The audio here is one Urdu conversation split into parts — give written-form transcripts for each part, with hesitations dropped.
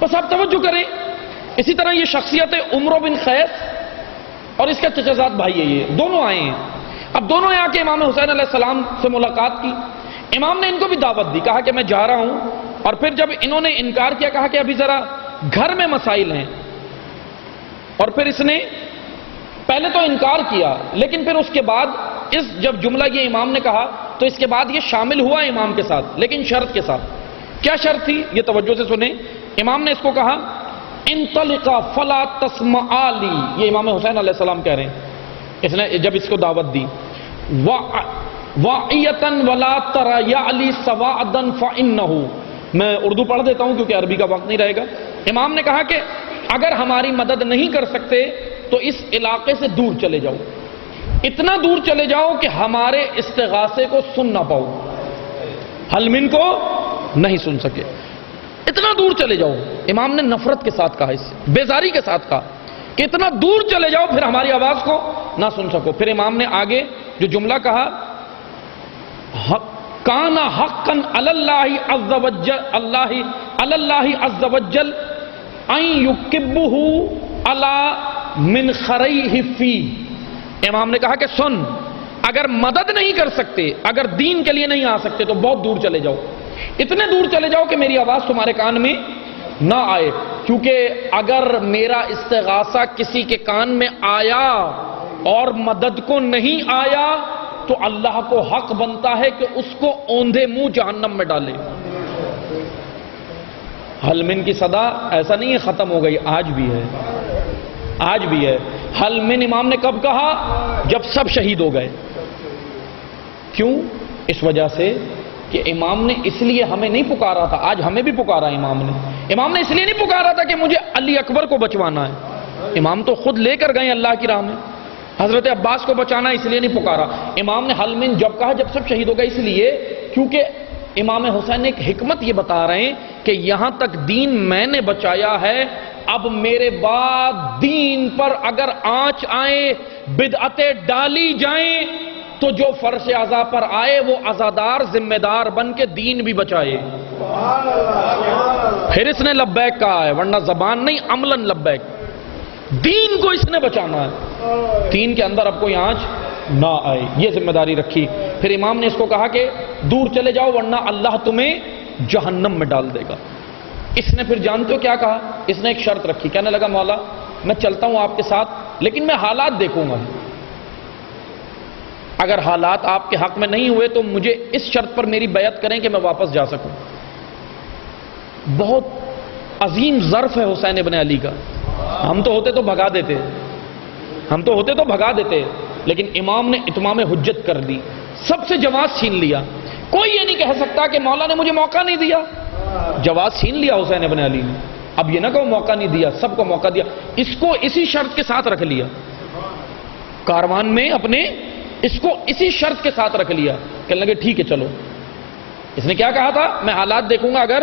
بس آپ توجہ کریں. اسی طرح یہ شخصیت عمرو بن قیس اور اس کا چچا زاد بھائی ہے، یہ دونوں آئے ہیں. اب دونوں نے آ کے امام حسین علیہ السلام سے ملاقات کی. امام نے ان کو بھی دعوت دی، کہا کہ میں جا رہا ہوں. اور پھر جب انہوں نے انکار کیا، کہا کہ ابھی ذرا گھر میں مسائل ہیں. اور پھر اس نے پہلے تو انکار کیا، لیکن پھر اس کے بعد جب جملہ یہ امام نے کہا تو اس کے بعد یہ شامل ہوا امام کے ساتھ، لیکن شرط کے ساتھ. کیا شرط تھی یہ توجہ سے سنیں. امام نے اس کو کہا انطلقا فلا تسمعا لی، یہ امام حسین علیہ السلام کہہ رہے ہیں. اس نے جب اس کو دعوت دی، واعیتن ولا تریا علی سواعدن فانہ، میں اردو پڑھ دیتا ہوں کیونکہ عربی کا وقت نہیں رہے گا. امام نے کہا کہ اگر ہماری مدد نہیں کر سکتے تو اس علاقے سے دور چلے جاؤ، اتنا دور چلے جاؤ کہ ہمارے استغاثے کو سن نہ پاؤ، حلمن کو نہیں سن سکے، اتنا دور چلے جاؤ. امام نے نفرت کے ساتھ کہا، اس سے بیزاری کے ساتھ کہا کہ اتنا دور چلے جاؤ پھر ہماری آواز کو نہ سن سکو. پھر امام نے آگے جو جملہ کہا، کان حقا علی اللہ عز وجل ان یکبہ علی منخریہ فی. امام نے کہا کہ سن، اگر مدد نہیں کر سکتے، اگر دین کے لیے نہیں آ سکتے تو بہت دور چلے جاؤ، اتنے دور چلے جاؤ کہ میری آواز تمہارے کان میں نہ آئے. کیونکہ اگر میرا استغاثہ کسی کے کان میں آیا اور مدد کو نہیں آیا تو اللہ کو حق بنتا ہے کہ اس کو اوندھے منہ جہنم میں ڈالے. حلمن کی صدا ایسا نہیں ہے ختم ہو گئی، آج بھی ہے، آج بھی ہے. حلمن امام نے کب کہا؟ جب سب شہید ہو گئے. کیوں؟ اس وجہ سے کہ امام نے اس لیے ہمیں نہیں پکارا تھا، آج ہمیں بھی پکارا امام نے. امام نے اس لیے نہیں پکارا تھا کہ مجھے علی اکبر کو بچوانا ہے، امام تو خود لے کر گئے اللہ کی راہ میں. حضرت عباس کو بچانا اس لیے نہیں پکارا. امام نے حلمن جب کہا جب سب شہید ہو گئے، اس لیے کیونکہ امام حسین نے ایک حکمت یہ بتا رہے ہیں کہ یہاں تک دین میں نے بچایا ہے، اب میرے بعد دین پر اگر آنچ آئے، بدعتیں ڈالی جائیں تو جو فرش عزا پر آئے وہ عزادار ذمہ دار بن کے دین بھی بچائے. پھر اس نے لبیک کہا ہے، ورنہ زبان نہیں عملاً لبیک. دین کو اس نے بچانا ہے، دین کے اندر اب کوئی آنچ نہ آئے، یہ ذمہ داری رکھی. پھر امام نے اس کو کہا کہ دور چلے جاؤ ورنہ اللہ تمہیں جہنم میں ڈال دے گا. اس نے پھر جانتے ہو کیا کہا؟ اس نے ایک شرط رکھی، کہنے لگا مولا میں چلتا ہوں آپ کے ساتھ لیکن میں حالات دیکھوں گا، اگر حالات آپ کے حق میں نہیں ہوئے تو مجھے اس شرط پر میری بیعت کریں کہ میں واپس جا سکوں. بہت عظیم ظرف ہے حسین ابن علی کا. ہم تو ہوتے تو بھگا دیتے، ہم تو ہوتے تو بھگا دیتے، لیکن امام نے اتمام حجت کر دی، سب سے جواز چھین لیا. کوئی یہ نہیں کہہ سکتا کہ مولا نے مجھے موقع نہیں دیا، جواز چھین لیا حسین ابن علی نے. اب یہ نہ کہ موقع نہیں دیا، سب کو موقع دیا. اس کو اسی شرط کے ساتھ رکھ لیا کاروان میں، اپنے اس کو اسی شرط کے ساتھ رکھ لیا. کہنے لگے ٹھیک ہے چلو. اس نے کیا کہا تھا؟ میں حالات دیکھوں گا، اگر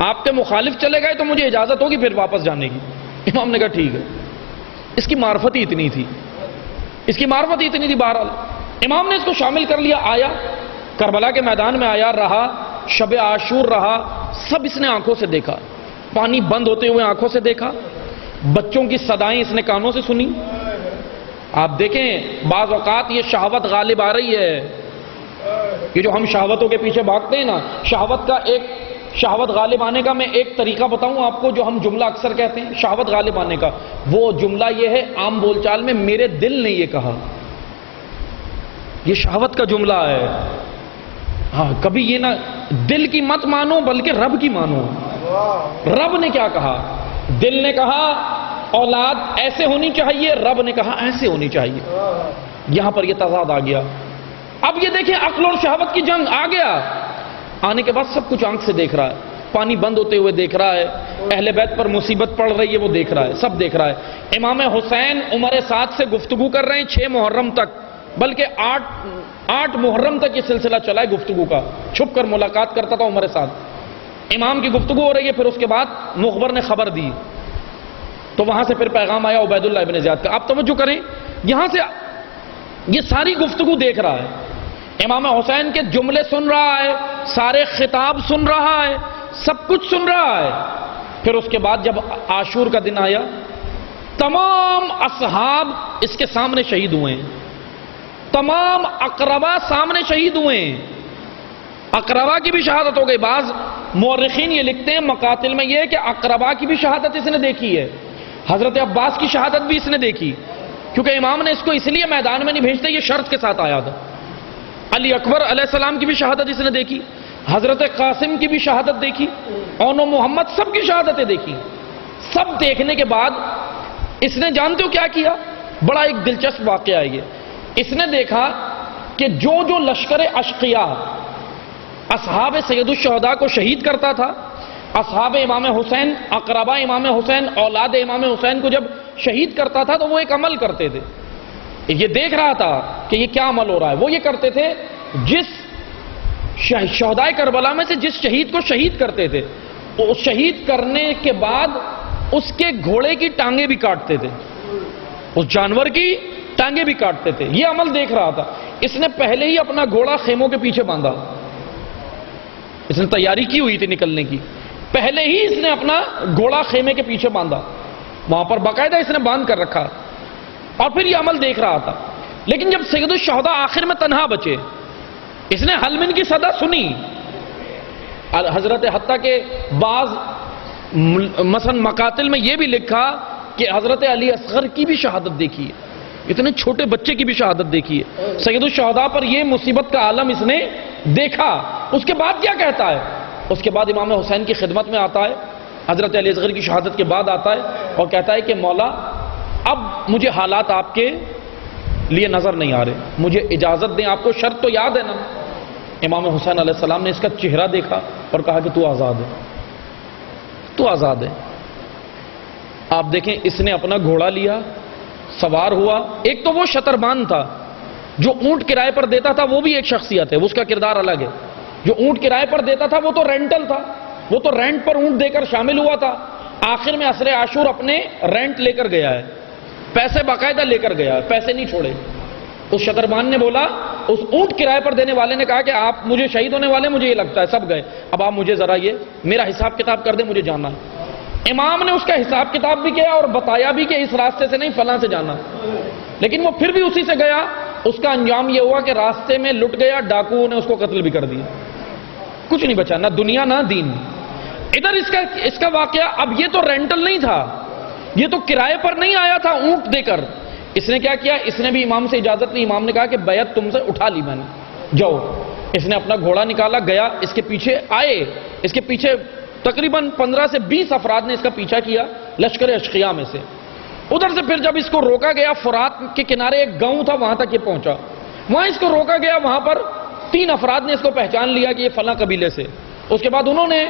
آپ کے مخالف چلے گئے تو مجھے اجازت ہوگی پھر واپس جانے کی. امام نے کہا ٹھیک ہے. اس کی معرفت ہی اتنی تھی، اس کی معرفت ہی اتنی تھی. بہرحال امام نے اس کو شامل کر لیا. آیا کربلا کے میدان میں، آیا رہا، شب عاشور رہا، سب اس نے آنکھوں سے دیکھا، پانی بند ہوتے ہوئے آنکھوں سے دیکھا، بچوں کی صدائیں اس نے کانوں سے سنی. آپ دیکھیں بعض اوقات یہ شہوت غالب آ رہی ہے، یہ جو ہم شہوتوں کے پیچھے بھاگتے ہیں نا، شہوت غالب آنے کا میں ایک طریقہ بتاؤں آپ کو جو ہم جملہ اکثر کہتے ہیں شہوت غالب آنے کا. وہ جملہ یہ ہے عام بول چال میں، میرے دل نے یہ کہا، یہ شہوت کا جملہ ہے. ہاں کبھی یہ نہ دل کی مت مانو بلکہ رب کی مانو. رب نے کیا کہا؟ دل نے کہا اولاد ایسے ہونی چاہیے، رب نے کہا ایسے ہونی چاہیے. یہاں پر یہ تضاد آ گیا. اب یہ دیکھیں عقل اور شہوت کی جنگ آ گیا. آنے کے بعد سب کچھ آنکھ سے دیکھ رہا ہے، پانی بند ہوتے ہوئے دیکھ رہا ہے، اہل بیت پر مصیبت پڑ رہی ہے وہ دیکھ رہا ہے، سب دیکھ رہا ہے. امام حسین عمر سعد سے گفتگو کر رہے ہیں 6 محرم تک، بلکہ 8 محرم تک یہ سلسلہ چلا ہے گفتگو کا. چھپ کر ملاقات کرتا تھا عمر سعد. امام کی گفتگو ہو رہی ہے. پھر اس کے بعد مخبر نے خبر دی تو وہاں سے پھر پیغام آیا عبید اللہ ابن زیاد کا. آپ توجہ کریں، یہاں سے یہ ساری گفتگو دیکھ رہا ہے، امام حسین کے جملے سن رہا ہے، سارے خطاب سن رہا ہے، سب کچھ سن رہا ہے. پھر اس کے بعد جب عاشور کا دن آیا، تمام اصحاب اس کے سامنے شہید ہوئے ہیں، تمام اقربا سامنے شہید ہوئے ہیں، اقربا کی بھی شہادت ہو گئی۔ بعض مورخین یہ لکھتے ہیں مقاتل میں یہ کہ اقربا کی بھی شہادت اس نے دیکھی ہے، حضرت عباس کی شہادت بھی اس نے دیکھی، کیونکہ امام نے اس کو اس لیے میدان میں نہیں بھیجتے، یہ شرط کے ساتھ آیا تھا۔ علی اکبر علیہ السلام کی بھی شہادت اس نے دیکھی، حضرت قاسم کی بھی شہادت دیکھی، اون و محمد سب کی شہادتیں دیکھی۔ سب دیکھنے کے بعد اس نے جانتے ہو کیا کیا؟ بڑا ایک دلچسپ واقعہ ہے یہ۔ اس نے دیکھا کہ جو لشکر اشقیاء اصحاب سید الشہداء کو شہید کرتا تھا، اصحاب امام حسین، اقربا امام حسین، اولاد امام حسین کو جب شہید کرتا تھا تو وہ ایک عمل کرتے تھے۔ یہ دیکھ رہا تھا کہ یہ کیا عمل ہو رہا ہے۔ وہ یہ کرتے تھے، جس شہدائے کربلا میں سے جس شہید کو شہید کرتے تھے، اس شہید کرنے کے بعد اس کے گھوڑے کی ٹانگیں بھی کاٹتے تھے، اس جانور کی ٹانگیں بھی کاٹتے تھے۔ یہ عمل دیکھ رہا تھا۔ اس نے پہلے ہی اپنا گھوڑا خیموں کے پیچھے باندھا، اس نے تیاری کی ہوئی تھی نکلنے کی، پہلے ہی اس نے اپنا گھوڑا خیمے کے پیچھے باندھا، وہاں پر باقاعدہ اس نے باندھ کر رکھا، اور پھر یہ عمل دیکھ رہا تھا۔ لیکن جب سید الشہداء آخر میں تنہا بچے، اس نے حلمن کی صدا سنی، حضرت حتیٰ کہ بعض مثلا مقاتل میں یہ بھی لکھا کہ حضرت علی اصغر کی بھی شہادت دیکھی ہے، اتنے چھوٹے بچے کی بھی شہادت دیکھی ہے۔ سید الشہداء پر یہ مصیبت کا عالم اس نے دیکھا۔ اس کے بعد کیا کہتا ہے؟ اس کے بعد امام حسین کی خدمت میں آتا ہے، حضرت علی اصغر کی شہادت کے بعد آتا ہے اور کہتا ہے کہ مولا اب مجھے حالات آپ کے لیے نظر نہیں آ رہے، مجھے اجازت دیں، آپ کو شرط تو یاد ہے نا؟ امام حسین علیہ السلام نے اس کا چہرہ دیکھا اور کہا کہ تو آزاد ہے، تو آزاد ہے۔ آپ دیکھیں، اس نے اپنا گھوڑا لیا، سوار ہوا۔ ایک تو وہ شتربان تھا، جو اونٹ کرائے پر دیتا تھا وہ بھی ایک شخصیت ہے، اس کا کردار الگ ہے۔ جو اونٹ کرائے پر دیتا تھا وہ تو رینٹل تھا، وہ تو رینٹ پر اونٹ دے کر شامل ہوا تھا۔ آخر میں عصر عاشور اپنے رینٹ لے کر گیا ہے، پیسے باقاعدہ لے کر گیا ہے، پیسے نہیں چھوڑے۔ اس شتربان نے بولا، اس اونٹ کرائے پر دینے والے نے کہا کہ آپ مجھے شہید ہونے والے، مجھے یہ لگتا ہے، سب گئے، اب آپ مجھے ذرا یہ میرا حساب کتاب کر دیں، مجھے جانا ہے۔ امام نے اس کا حساب کتاب بھی کیا اور بتایا بھی کہ اس راستے سے نہیں، فلاں سے جانا، لیکن وہ پھر بھی اسی سے گیا۔ اس کا انجام یہ ہوا کہ راستے میں لٹ گیا، ڈاکو نے اس کو قتل بھی کر دیا، کچھ نہیں بچا، نہ دنیا نہ دین۔ ادھر اس کا واقعہ، اب یہ تو رینٹل نہیں تھا، یہ تو کرائے پر نہیں آیا تھا اونٹ دے کر۔ اس نے کیا کیا؟ اس نے بھی امام سے اجازت لی، امام نے کہا کہ بیعت تم سے اٹھا لی میں نے، جاؤ۔ اس نے اپنا گھوڑا نکالا، گیا، اس کے پیچھے آئے، اس کے پیچھے تقریباً 15 سے 20 افراد نے اس کا پیچھا کیا لشکر اشقیاء میں سے۔ ادھر سے پھر جب اس کو روکا گیا، فرات کے کنارے ایک گاؤں تھا، وہاں تک یہ پہنچا، وہاں اس کو روکا گیا، وہاں پر 3 افراد نے اس کو پہچان لیا کہ یہ فلاں قبیلے سے۔ اس کے بعد انہوں نے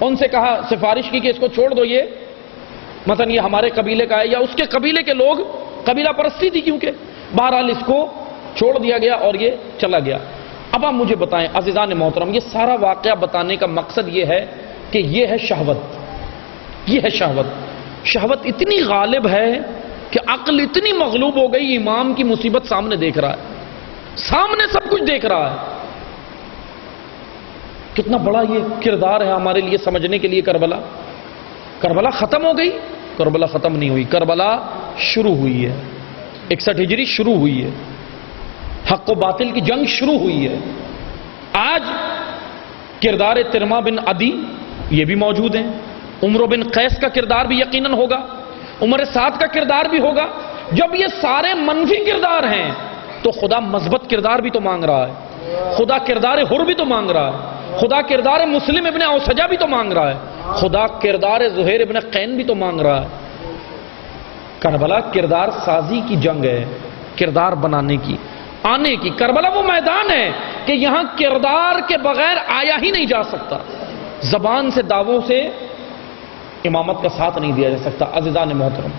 ان سے کہا، سفارش کی کہ اس کو چھوڑ دو، یہ مثلا یہ ہمارے قبیلے کا ہے، یا اس کے قبیلے کے لوگ، قبیلہ پرستی تھی کیونکہ، بہرحال اس کو چھوڑ دیا گیا اور یہ چلا گیا۔ اب آپ مجھے بتائیں عزیزان محترم، یہ سارا واقعہ بتانے کا مقصد یہ ہے کہ یہ ہے شہوت، یہ ہے شہوت۔ شہوت اتنی غالب ہے کہ عقل اتنی مغلوب ہو گئی، امام کی مصیبت سامنے دیکھ رہا ہے، سامنے سب کچھ دیکھ رہا ہے۔ کتنا بڑا یہ کردار ہے ہمارے لیے سمجھنے کے لیے۔ کربلا ختم ہو گئی؟ کربلا ختم نہیں ہوئی، کربلا شروع ہوئی ہے۔ 61 ہجری شروع ہوئی ہے، حق و باطل کی جنگ شروع ہوئی ہے۔ آج کردار ترما بن عدی یہ بھی موجود ہیں، عمرو بن قیس کا کردار بھی یقیناً ہوگا، عمر سعد کا کردار بھی ہوگا۔ جب یہ سارے منفی کردار ہیں تو خدا مثبت کردار بھی تو مانگ رہا ہے، خدا کردار حر بھی تو مانگ رہا ہے، خدا کردار مسلم ابن اوسجہ بھی تو مانگ رہا ہے، خدا کردار زہیر ابن قین بھی تو مانگ رہا ہے۔ کربلا کردار سازی کی جنگ ہے، کردار بنانے کی، آنے کی۔ کربلا وہ میدان ہے کہ یہاں کردار کے بغیر آیا ہی نہیں جا سکتا، زبان سے دعووں سے امامت کا ساتھ نہیں دیا جا سکتا۔ عزیزان محترم،